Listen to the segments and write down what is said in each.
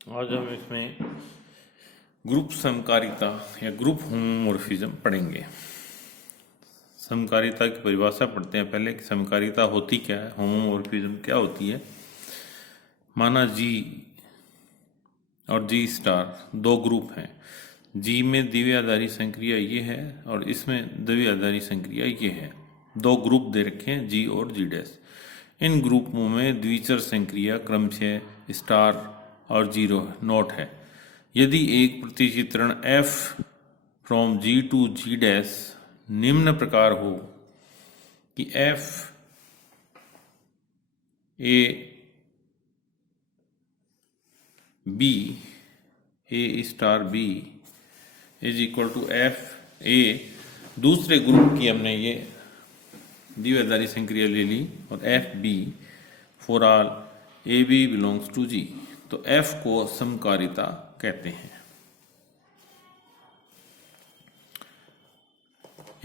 आज हम इसमें ग्रुप समकारिता या ग्रुप होमोमोर्फिज्म पढ़ेंगे। समकारिता की परिभाषा पढ़ते हैं पहले कि समकारिता होती क्या है, होमोमोर्फिज्म क्या होती है। माना जी और जी स्टार दो ग्रुप हैं। जी में द्विआधारी संक्रिया ये है और इसमें द्विआधारी संक्रिया ये है। दो ग्रुप दे रखे हैं जी और जी डैश। इन ग्रुपों में द्विचर संक्रिया क्रमशः स्टार और जीरो नोट है। यदि एक प्रतिचित्रण f from G to ji dash निम्न प्रकार हो कि f a b a star b is equal to f a, दूसरे ग्रुप की हमने ये द्विआधारी संक्रिया ले ली और F B for all A B belongs to G, तो f को समकारिता कहते हैं।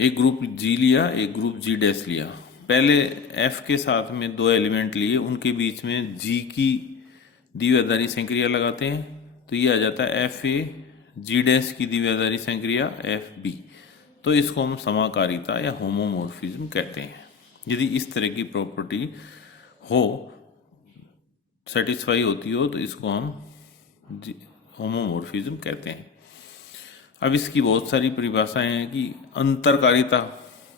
एक ग्रुप जी लिया, एक ग्रुप जी डैश लिया। पहले f के साथ में दो एलिमेंट लिए, उनके बीच में g की द्विआधारी संक्रिया लगाते हैं तो ये आ जाता है एफ ए, जी डैश की द्विआधारी संक्रिया एफ बी, तो इसको हम समाकारिता या होमोमोर्फिज्म कहते हैं। यदि इस तरह की प्रॉपर्टी हो, सेटिस्फाई होती हो, तो इसको हम होमोमोर्फिज्म कहते हैं। अब इसकी बहुत सारी परिभाषाएं हैं कि अंतरकारिता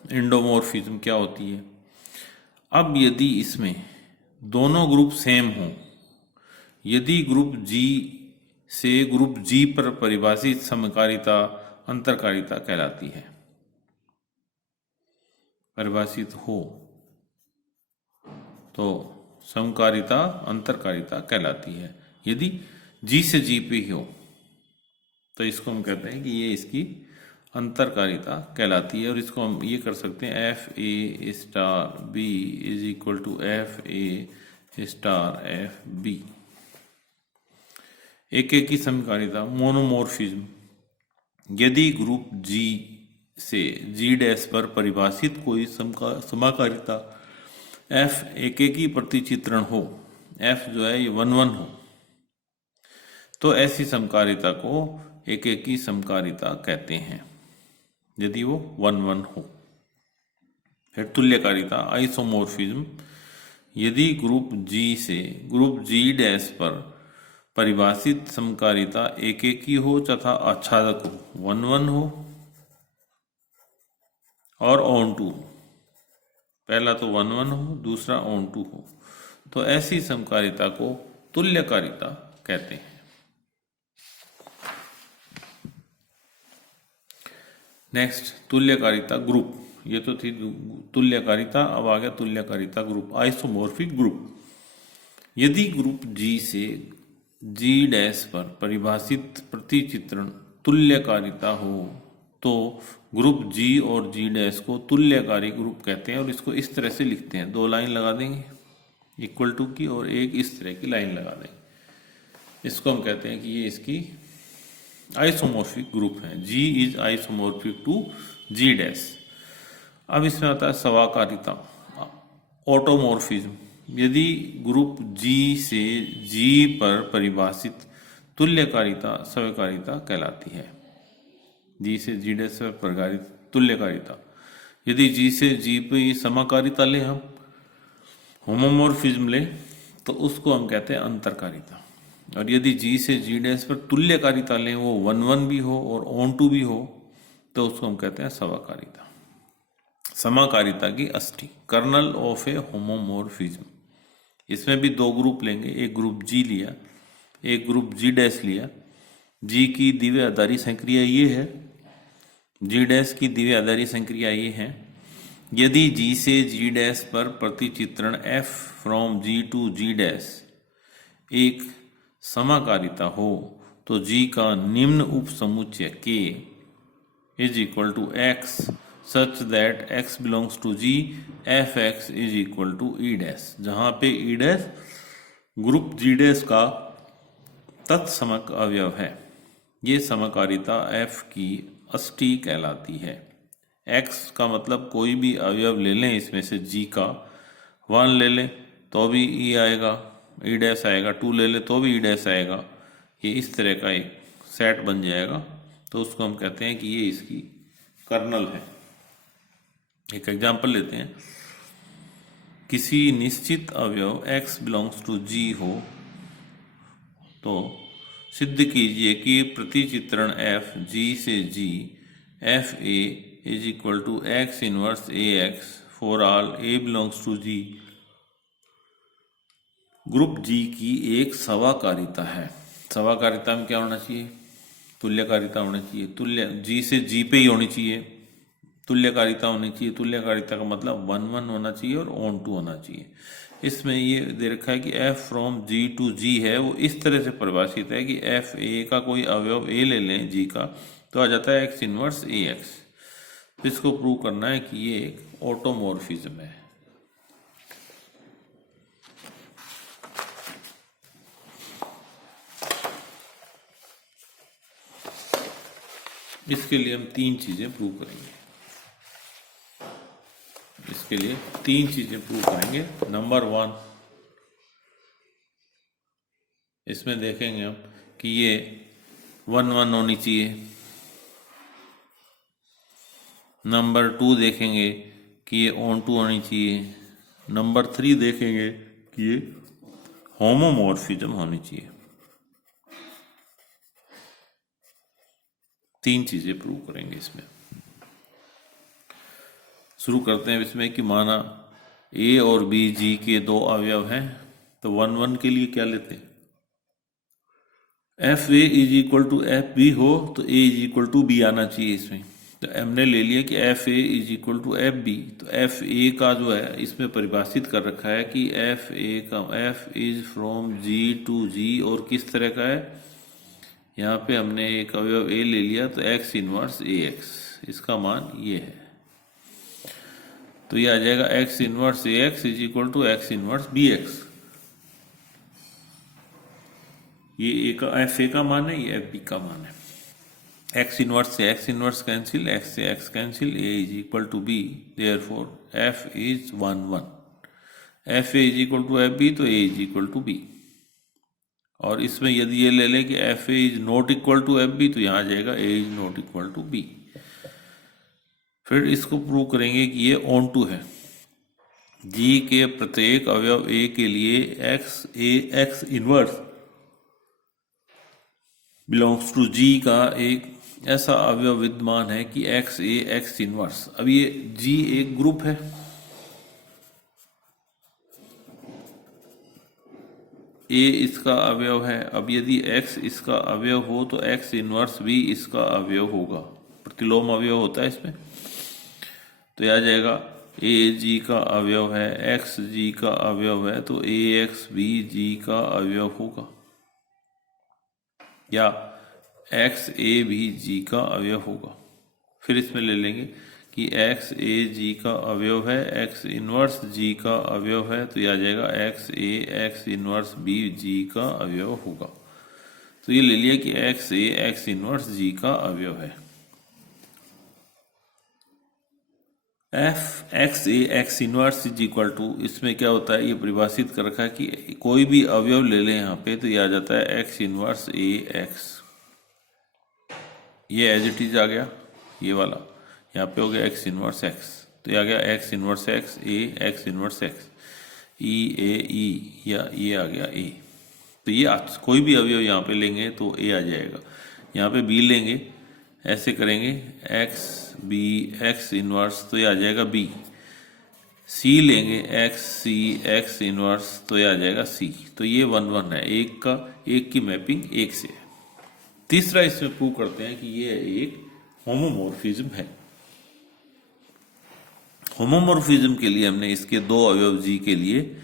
एंडोमोर्फिज्म क्या होती है। अब यदि इसमें दोनों ग्रुप सेम हों, यदि ग्रुप जी से ग्रुप जी पर परिभाषित समकारिता अंतरकारिता कहलाती है। परिभाषित हो तो समकारिता अंतरकारिता कहलाती है। यदि जी से जी पे ही हो तो इसको हम कहते हैं कि ये इसकी अंतरकारिता कहलाती है। और इसको हम ये कर सकते हैं f A star b is equal to F A star f b. एक की समकारिता मोनोमोर्फिज्म, यदि ग्रुप जी से जी डैश पर परिभाषित कोई समाकारिता एफ एक की प्रतिचित्रण हो, एफ जो है ये 1 1 हो, तो ऐसी समकारिता को एक की समकारिता कहते हैं यदि वो 1 1 हो। फिर तुल्यकारिता आइसोमोर्फिज्म, यदि ग्रुप जी से ग्रुप जी डैश पर परिभाषित समकारिता एक की हो तथा आच्छादक हो 1 1 हो और ऑन टू, पहला तो 1 1 हो, दूसरा ऑन टू हो, तो ऐसी समकारिता को तुल्यकारिता कहते हैं। नेक्स्ट तुल्यकारिता ग्रुप, ये तो थी तुल्यकारिता, अब आ गया तुल्यकारिता ग्रुप आइसोमोर्फिक ग्रुप। यदि ग्रुप जी से जी डैश पर परिभाषित प्रतिचित्रण तुल्यकारिता हो तो ग्रुप जी और जी डैश को तुल्यकारी ग्रुप कहते हैं। और इसको इस तरह से लिखते हैं, दो लाइन लगा देंगे इक्वल टू की और एक इस तरह की लाइन लगा देंगे। इसको हम कहते हैं कि ये इसकी आइसोमोर्फिक ग्रुप है। G is isomorphic to ji dash. अब इसमें आता है सवाकारिता ऑटोमोर्फिज्म, यदि ग्रुप जी से जी पर परिभाषित तुल्यकारिता सवकारिता कहलाती है। जी से जी डैश पर परिभाषित तुल्यकारिता, यदि जी से जी पे समाकारिता ले, हम होमोमोर्फिज्म ले, तो उसको हम कहते हैं अंतरकारिता। और यदि जी से जी डैश पर तुल्यकारिता लें, वो 1 1 भी हो और ऑन टू भी हो, तो उसको हम कहते हैं सवाकारिता। समाकारिता की अष्टी कर्नल ऑफ ए होमोमोर्फिज्म, इसमें भी दो ग्रुप लेंगे, एक ग्रुप जी लिया, एक ग्रुप जी डैश लिया। जी की द्विआधारी संक्रिया ये है, जी डैश की द्विआधारी संक्रिया ये है। यदि जी से जी डैश पर प्रतिचित्रण f from G to ji dash एक समाकारिता हो तो जी का निम्न उपसमुच्चय k is equal to x such that x belongs to g, f x is equal to E dash, जहाँ पे e dash group G dash का तत्समक अवयव है। ये समकारिता f की अष्टी कहलाती है। x का मतलब कोई भी अवयव ले लें इसमें से, g का 1 ले लें तो भी e आएगा, ई डैश आएगा, 2 ले लें तो भी ई डैश आएगा, ये इस तरह का एक सेट बन जाएगा, तो उसको हम कहते हैं कि ये इसकी कर्नल है। एक एग्जांपल लेते हैं, किसी निश्चित अवयव x बिलोंग्स टू g हो तो सिद्ध कीजिए कि प्रतिचित्रण f g से g f a is equal to x inverse a x for all a belongs to g group G की एक सवाकारिता है। सवाकारिता में क्या होना चाहिए? तुल्यकारिता होनी चाहिए। तुल्य G से G पे ही होनी चाहिए, तुल्यकारिता होनी चाहिए। तुल्यकारिता का मतलब 1-1 होना चाहिए और ऑन टू होना चाहिए। इसमें ये दे रखा है कि f from G to G है, वो इस तरह से परिभाषित है कि f a का कोई अवयव a ले लें G का, तो आ जाता है x इनवर्स a x। इसको प्रूव करना है कि ये एक ऑटोमॉर्फिज्म है। इसके लिए हम 3 चीजें प्रूव करेंगे। इसके लिए 3 चीजें प्रूव करेंगे। नंबर 1, इसमें देखेंगे हम कि ये 1-1 होनी चाहिए। नंबर 2 देखेंगे कि ये ऑन टू होनी चाहिए। नंबर 3 देखेंगे कि ये होमोमॉर्फिज्म होनी चाहिए। 3 चीजें प्रूव करेंगे इसमें। शुरू करते हैं इसमें कि माना A और B G के 2 अवयव हैं, तो 1-1 के लिए क्या लेते हैं? F A is equal to f b हो तो A is equal to b आना चाहिए इसमें। तो हमने ले लिया कि f A is equal to f b, तो एफ ए का जो है इसमें परिभाषित कर रखा है कि एफ ए का f is from G to G, और किस तरह का है? यहाँ पे हमने एक अवयव A ले लिया तो x इनवर्स ए एक्स, इसका मान ये है। तो ये आ जाएगा x inverse a x is equal to x inverse b x. ये एफ ए का मान है, ये एफ बी का मान है। x इनवर्स से x इनवर्स कैंसिल, x से x cancel, a is equal to b, therefore f is 1-1। F A is equal to f b तो a is equal to b। और इसमें यदि ये ले लें कि f A is not equal to f b, तो यहाँ आ जाएगा a is not equal to b। फिर इसको प्रूव करेंगे कि ये ऑन टू है। G के प्रत्येक अवयव A के लिए x inverse belongs to G का एक ऐसा अवयव विद्यमान है कि x a x इनवर्स। अब ये G एक ग्रुप है, A इसका अवयव है। अब यदि x इसका अवयव हो तो x इनवर्स भी इसका अवयव होगा, प्रतिलोम अवयव होता है इसमें। तो यह आ जाएगा a G का अवयव है, x G का अवयव है, तो ax भी G का अवयव होगा, या x a भी G का अवयव होगा। फिर इसमें ले लेंगे कि x a G का अवयव है, x इनवर्स G का अवयव है, तो यह आ जाएगा x a x inverse b G का अवयव होगा। तो ये ले लिया कि x a x inverse G का अवयव है। F x a x inverse is equal to, इसमें क्या होता है ये परिभाषित कर रखा है कि कोई भी अवयव ले लें यहाँ पे, तो ये आ जाता है एक्स इनवर्स ए एक्स। ये एज इट इज आ गया, ये वाला यहाँ पे हो गया एक्स इनवर्स एक्स, तो ये आ गया x inverse x a x inverse x ई ए ई, या ये आ गया ए। तो ये कोई भी अवयव यहाँ पे लेंगे तो ए आ जाएगा। यहाँ पे बी लेंगे, ऐसे करेंगे एक्स बी एक्स इनवर्स, तो ये आ जाएगा बी। सी लेंगे एक्स सी एक्स इनवर्स, तो ये आ जाएगा सी। तो ये 1-1 है, एक की मैपिंग एक से है। तीसरा इसमें प्रूव करते हैं कि ये एक होमोमॉर्फिज्म है। होमोमॉर्फिज्म के लिए हमने इसके 2 अवयव G के लिए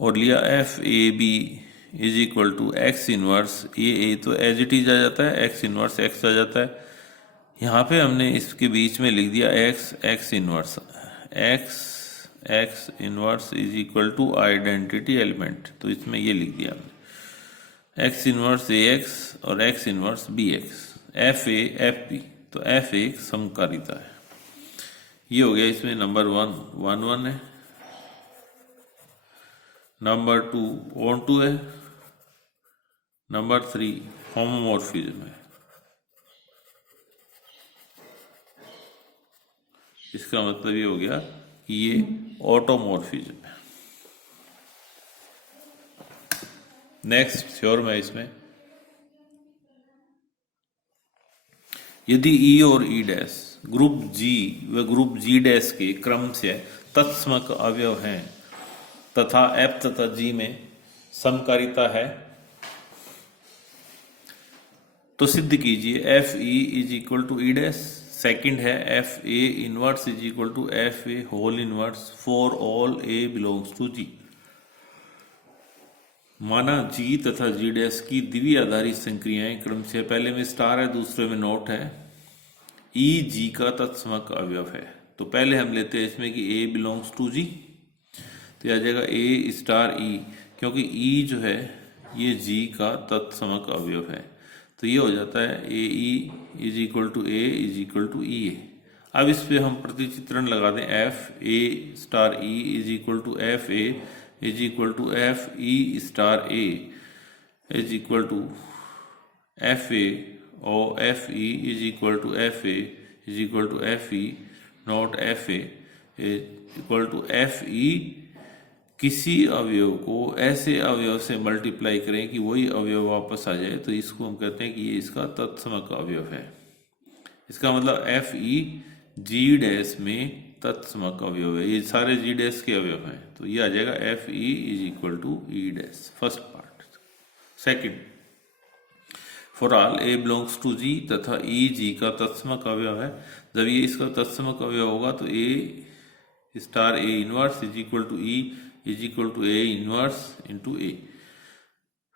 और लिया F A B is equal to x inverse A, तो एज इट इज आ जाता है, एक्स इनवर्स एक्स आ जाता है। यहाँ पे हमने इसके बीच में लिख दिया x inverse x inverse is equal to identity element, तो इसमें ये लिख दिया हमने एक्स इनवर्स ए एक्स और x inverse b x, f a f b, तो एफ एक समकारिता है। ये हो गया इसमें नंबर 1-1 है, नंबर 2 ऑन टू है, नंबर 3 होमोमॉर्फिज्म है। इसका मतलब ये हो गया कि ये ऑटोमॉर्फिज्म है। नेक्स्ट थ्योरम है इसमें, यदि ई और ई डैश ग्रुप जी व ग्रुप जी डैश के क्रम से तत्समक अवयव हैं तथा एफ तथा जी में समकारिता है, तो सिद्ध कीजिए F E is equal to E dash. Second है F A inverse is equal to F A whole inverse for all A belongs to G. माना जी तथा जी डैश की द्वितीय आधारित संक्रियाएं क्रम से पहले में स्टार है, दूसरे में नोट है, ई जी का तत्समक अवयव है। तो पहले हम लेते हैं इसमें कि ए बिलोंग्स टू जी, तो यह आ जाएगा ए स्टार ई, क्योंकि ई जो है ये जी का तत्समक अवयव है, तो ये हो जाता है A E is equal to A is equal to E A. अब इस पे हम प्रतिचित्रण लगा दें, F A star E is equal to F A is equal to F E star A is equal to F A और F E is equal to F A is equal to F E not F A equal to F E. किसी अवयव को ऐसे अवयव से multiply करें कि वही अवयव वापस आ जाए, तो इसको हम कहते हैं कि ये इसका तत्समक अवयव है। इसका मतलब एफ ई जी डैश में तत्समक अवयव है, ये सारे जी डैश के अवयव हैं, तो ये आ जाएगा F E is equal to E dash, first part. Second, for all A belongs to G तथा ई जी का तत्समक अवयव है। जब ये इसका तत्समक अवयव होगा तो A star A inverse is equal to E is equal to A inverse into A.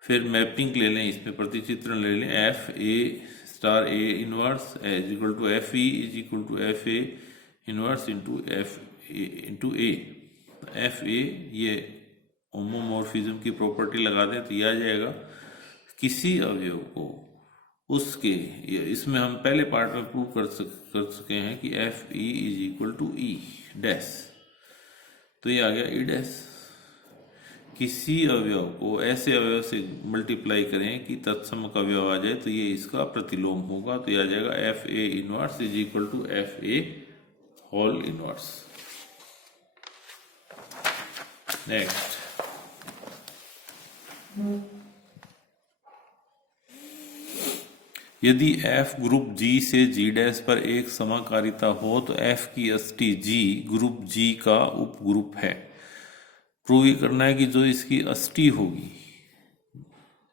फिर मैपिंग ले लें, इसमें प्रतिचित्रण ले लें, F A star A inverse is equal to F E is equal to F A inverse into F into A. F A ये homomorphism की property लगा दें तो यह आ जाएगा किसी अवयव को उसके, इसमें हम पहले पार्ट में प्रूव कर चुके हैं कि f E is equal to E dash, तो ये आ गया ई डैश। किसी अवयव को ऐसे अवयव से मल्टीप्लाई करें कि तत्समक अवयव आ जाए, तो ये इसका प्रतिलोम होगा, तो ये आ जाएगा f A inverse is equal to F A whole inverse. Next, यदि f ग्रुप G से G डैश पर एक समाकारिता हो तो f की अष्टी G ग्रुप G का उपग्रुप है। प्रूव ये करना है कि जो इसकी अष्टी होगी,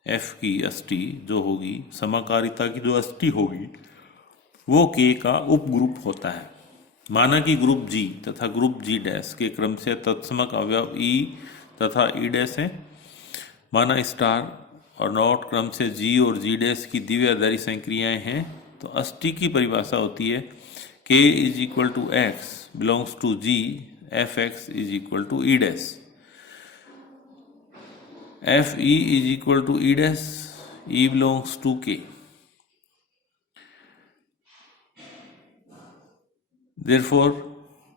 f की अष्टी जो होगी, समाकारिता की जो अष्टी होगी वो K का उपग्रुप होता है। माना कि ग्रुप G तथा ग्रुप G डैश के क्रम से तत्समक अवयव E तथा E डैश है। माना स्टार और नॉट क्रम से G और G डैश की द्वितीय आधारित संक्रियाएं हैं, तो अष्टी की परिभाषा होती है K is equal to x belongs to G, f x is equal to E dash. F E is equal to E dash, e belongs to K। Therefore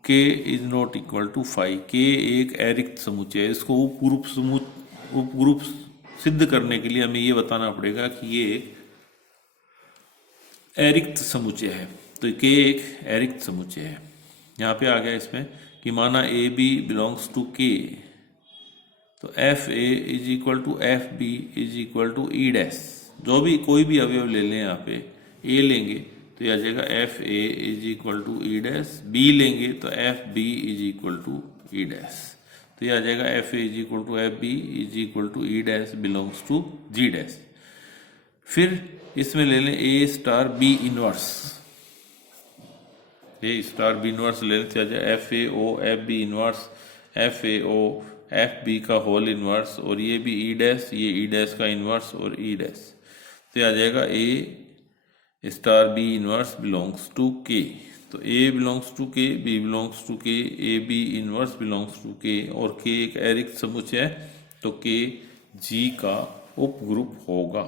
K is not equal to phi. K एक अरिक्त समुच्चय है। इसको उपग्रुप सिद्ध करने के लिए हमें ये बताना पड़ेगा कि ये एक अरिक्त समुच्चय है, तो K एक अरिक्त समुच्चय है। यहाँ पे आ गया इसमें कि माना a B belongs to K, तो f A is equal to f b is equal to E dash. जो भी कोई भी अवयव ले लें, यहाँ पे ए लेंगे तो यह आ जाएगा f A is equal to E dash, b लेंगे तो f b is equal to E dash, तो यह आ जाएगा f A is equal to f b is equal to E dash belongs to ji dash. फिर इसमें ले लें a star B inverse, a star B inverse ले लेते, आ जाए f a o f b inverse, f a o f b का whole inverse, और ये भी ई डैश, ये ई डैश का इनवर्स और ई डैश, तो आ जाएगा A star B inverse belongs to K. तो A belongs to K, B belongs to K, A B inverse belongs to K, और के एक अरिक्त समुच्चय है, तो के जी का उपग्रुप होगा।